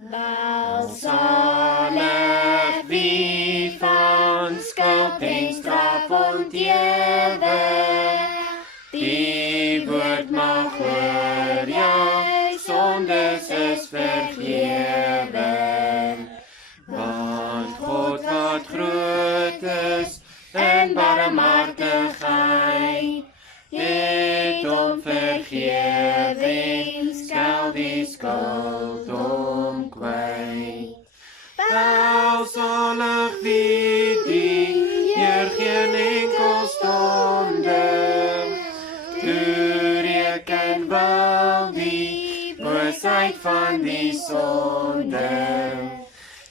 Welzalig wie van skuld en straf ontewe, die woord mag hoor, jou sondes is vergewe. Want God wat groot is in barmhartigheid, het hom vergewe en skel die skuld hom kwyt. Welzalig wie die Heer geen enkel stonde toereken wil die boosheid van die sonde,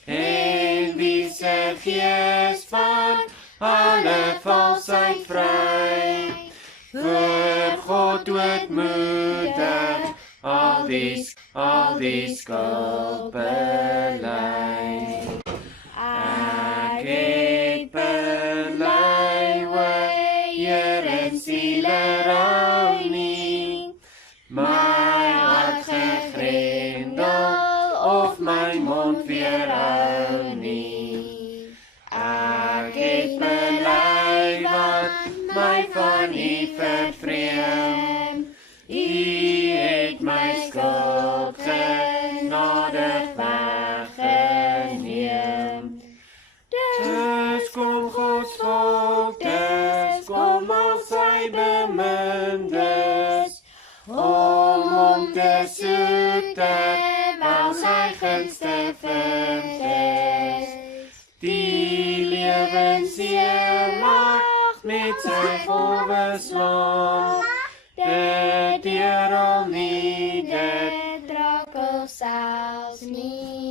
en wie sy gees van alle valsheid vry, voor God ootmoedig al die skuld bely. Ek het bely, o Heer, in sielerou nie, my hart gegrendel of my mond weerhou nie. Ek het bely wat my van U vervreem, U het my skuld genadig weggeneem. Dis kom Gods volk, dis kom al sy bemindes, om hom te soek terwyl sy gunste vind is. Die lewenseer mag met sy golwe slaan, dit deur al nie, dit draak selfs nie.